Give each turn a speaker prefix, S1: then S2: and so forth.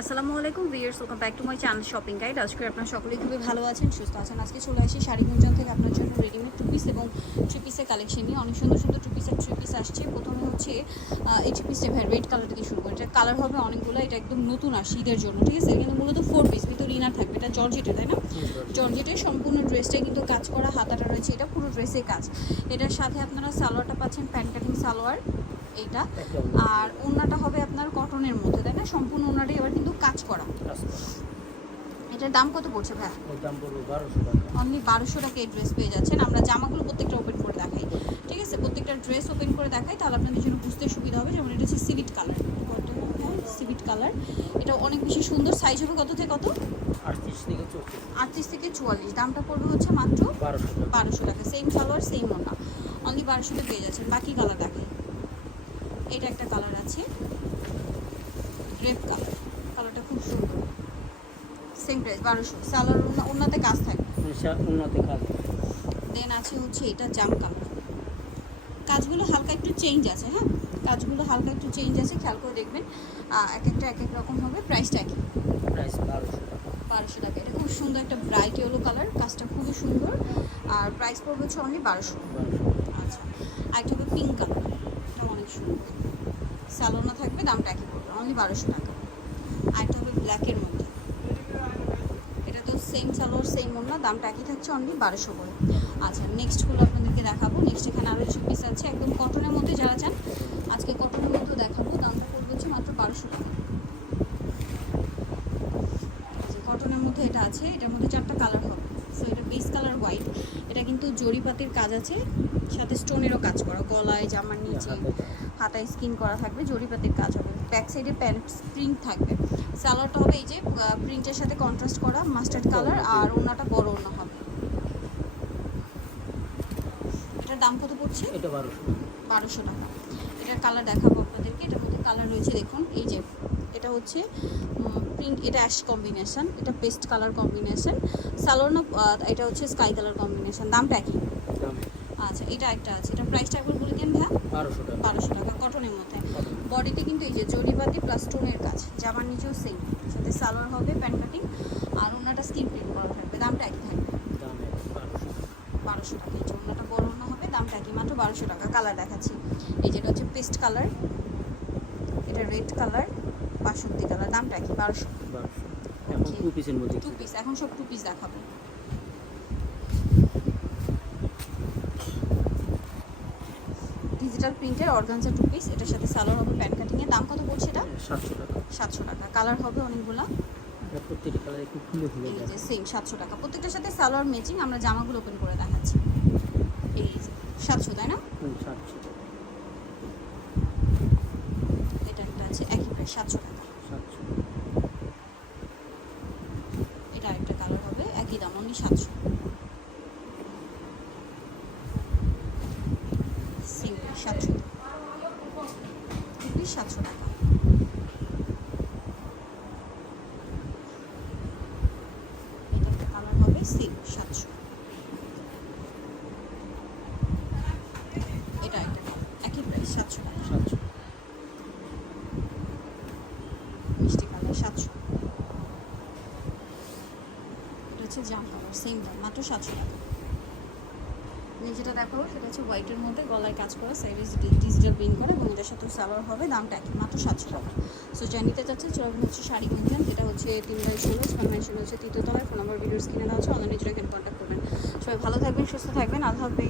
S1: আসসালামু আলাইকুম viewers welcome back to my channel shopping guide. আজকে আপনারা সকলেই খুবই ভালো আছেন সুস্থ আছেন। আজকে চলে আসি শাড়ি গুঞ্জন থেকে আপনার জন্য রেডিমেড টু পিস এবং থ্রি পিসের কালেকশন নিয়ে। অনেক সুন্দর সুন্দর টু পিসের থ্রি পিস আসছে। প্রথমে হচ্ছে এই থ্রি পিসটা ভাই রেড কালার থেকে শুরু করে এটা কালার হবে অনেকগুলো এটা একদম নতুন আর শীতের জন্য ঠিক আছে? কিন্তু মূলত ফোর পিস ভিতরে ইনার থাকবে। এটা জর্জেটে তাই না? জর্জেটের সম্পূর্ণ ড্রেসটাই কিন্তু কাজ করা হাতাটা রয়েছে এটা পুরো ড্রেসে কাজ। এটার সাথে আপনারা সালোয়ারটা পাচ্ছেন প্যান্ট কাটিং সালোয়ার। এইটা আর ওড়নাটা হবে আপনার কটনের মধ্যে তাই না? সম্পূর্ণ ওড়নাটা এবার কিন্তু কাজ করা। এটার দাম কত পড়ছে ভাই
S2: দাম পড়বে বারোশো টাকা।
S1: অনলি বারোশো টাকা এই ড্রেস পেয়ে যাচ্ছেন। আমরা জামাগুলো প্রত্যেকটা ওপেন করে দেখাই। ঠিক আছে? প্রত্যেকটা ড্রেস ওপেন করে দেখাই তাহলে আপনাদের জন্য বুঝতে সুবিধা হবে। যেমন এটা হচ্ছে সিভিট কালার সিভিট কালার এটা অনেক বেশি সুন্দর। সাইজ হবে কত থেকে কত?
S2: আটত্রিশ থেকে চৌত্রিশ।
S1: আটত্রিশ থেকে চুয়াল্লিশ। দামটা পড়বে হচ্ছে মাত্র বারোশো টাকা। বারোশো টাকা। সেম সালোয়ার সেম ওনা অনলি বারোশোতে পেয়ে যাচ্ছেন। বাকি কালার দেখাই। এটা একটা কালার আছে। রেড কালার কালারটা খুব সুন্দর। সেম প্রাইস বারোশো। সালোয়ার ওনাতে কাজ থাকবে
S2: সা- উন্নতি কাজ
S1: দেন আছে হচ্ছে এটা জাম কালার কাজগুলো হালকা একটু চেঞ্জ আছে হ্যাঁ? কাজগুলো হালকা একটু চেঞ্জ আছে খেয়াল করে দেখবেন। এক একটা এক এক রকম হবে। প্রাইসটা একই।
S2: প্রাইস বারোশো টাকা।
S1: বারোশো টাকা। এটা খুব সুন্দর একটা ব্রাইট ইয়েলো কালার কাজটা খুবই সুন্দর। আর প্রাইস পড়বে হচ্ছে অনলি বারোশো। আচ্ছা। আরেকটা হবে পিঙ্ক কালার স্যালোনা থাকবে, দামটা একই পড়বে অনলি বারোশো টাকা। আরেকটা হবে ব্ল্যাকের মধ্যে। এটা তো সেম সালোয়ার সেম ওড়না, দামটা একই থাকছে অনলি বারোশো করে। আচ্ছা নেক্সট নেক্সটগুলো আপনাদেরকে দেখাবো। নেক্সট এখানে আরও কিছু পিস আছে। একদম কটনের মধ্যে যারা চান, আজকে কটনের মধ্যে দেখাবো। দামটা পড়বে হচ্ছে মাত্র বারোশো টাকা। কটনের মধ্যে এটা আছে। এটার মধ্যে চারটা কালার হবে। সো বেস কালার হোয়াইট এটা কিন্তু জরিপাতির কাজ আছে সাথে স্টোনেরও কাজ করা গলায় জামার নিচে হাতায় স্কিন করা থাকবে জরিপাতির কাজ হবে। ব্যাক সাইডে প্যান্ট প্রিন্ট থাকবে। সালোয়ারটা হবে এই যে প্রিন্টের সাথে কন্ট্রাস্ট করা মাস্টার্ড কালার আর ওনাটা বড় ওনা হবে। এটার দাম কত পড়ছে? এটা বারোশো। বারোশো টাকা। এটার কালার দেখাবো আপনাদেরকে এটার মধ্যে কালার রয়েছে দেখুন এই যে এটা হচ্ছে প্রিন্ট এটা অ্যাশ কম্বিনেশন এটা পেস্ট কালার কম্বিনেশান সালোয়ার না এটা হচ্ছে স্কাই কালার কম্বিনেশান দামটা একই। আচ্ছা এটা একটা আছে এটা প্রাইসটা একবার বলে দিন ভাইয়া? বারোশো টাকা। বারোশো টাকা কটনের মধ্যে। বডিতে কিন্তু এই যে জরিবাতি প্লাস স্টোনের কাজ জামার নিচেও সেম সাথে সালোয়ার হবে প্যান্ট কাটিং আর ওনাটা স্কিন প্রিন্ট করা থাকবে দামটা একই থাকবে। বারোশো টাকা। এই যে ওনাটা বড় ওনা হবে দামটা একই মাত্র বারোশো টাকা কালার দেখাচ্ছি। এই যেটা হচ্ছে পেস্ট কালার এটা রেড কালার বাসন্তী কালার দামটা একই বারোশো।
S2: এখন. টু পিসের মধ্যে টু
S1: পিস এখন সব টু পিস দেখাবো। ডিজিটাল প্রিন্টের অর্গানজা টু পিস এটার সাথে সালোয়ার হবে প্যান্ট কাটিংয়ের দাম কত পড়ছে এটা? সাতশো টাকা। সাতশো টাকা। কালার হবে অনেকগুলা।
S2: প্রত্যেকটি কালার একটু খুলে খুলে এই
S1: যে সেম সাতশো টাকা। প্রত্যেকটার সাথে সালোয়ার ম্যাচিং আমরা জামাগুলো ওপেন করে দেখাচ্ছি। এই সাতশো তাই না? সাতশো এটা একটা আছে একই প্রায় সাতশো টাকা সাতশো এটা আরেকটা কালার হবে একই দাম অনলি সাতশো সিম্পল সাতশো খুবই সাতশো টাকা এটা একটা সাতশো। এটা একটা একই প্রাইস সাতশো টাকা। সাতশো। মিষ্টি কালার সাতশো। এটা হচ্ছে জাম কালার সেম দাম মাত্র সাতশো টাকা। আমি যেটা দেখাবো, সেটা হচ্ছে হোয়াইটের মধ্যে গলায় কাজ করা সাইজ ডিজিটাল প্রিন্ট করা এবং এটার সাথে সালোয়ার হবে, দামটা একই, মাত্র সাতশো টাকা। সো যা নিতে চাচ্ছে হচ্ছে শাড়ি গুঞ্জন, যেটা হচ্ছে তিন বাই ষোলো, ছয় ষোলো হচ্ছে তৃতীয়তলায় ফোন নাম্বার ভিডিওস কিনে দেওয়া হচ্ছে অনলাইনে জন্য এখানে কন্ট্যাক্ট করবেন। সবাই ভালো থাকবেন, সুস্থ থাকবেন, আল্লাহ হাফেজ।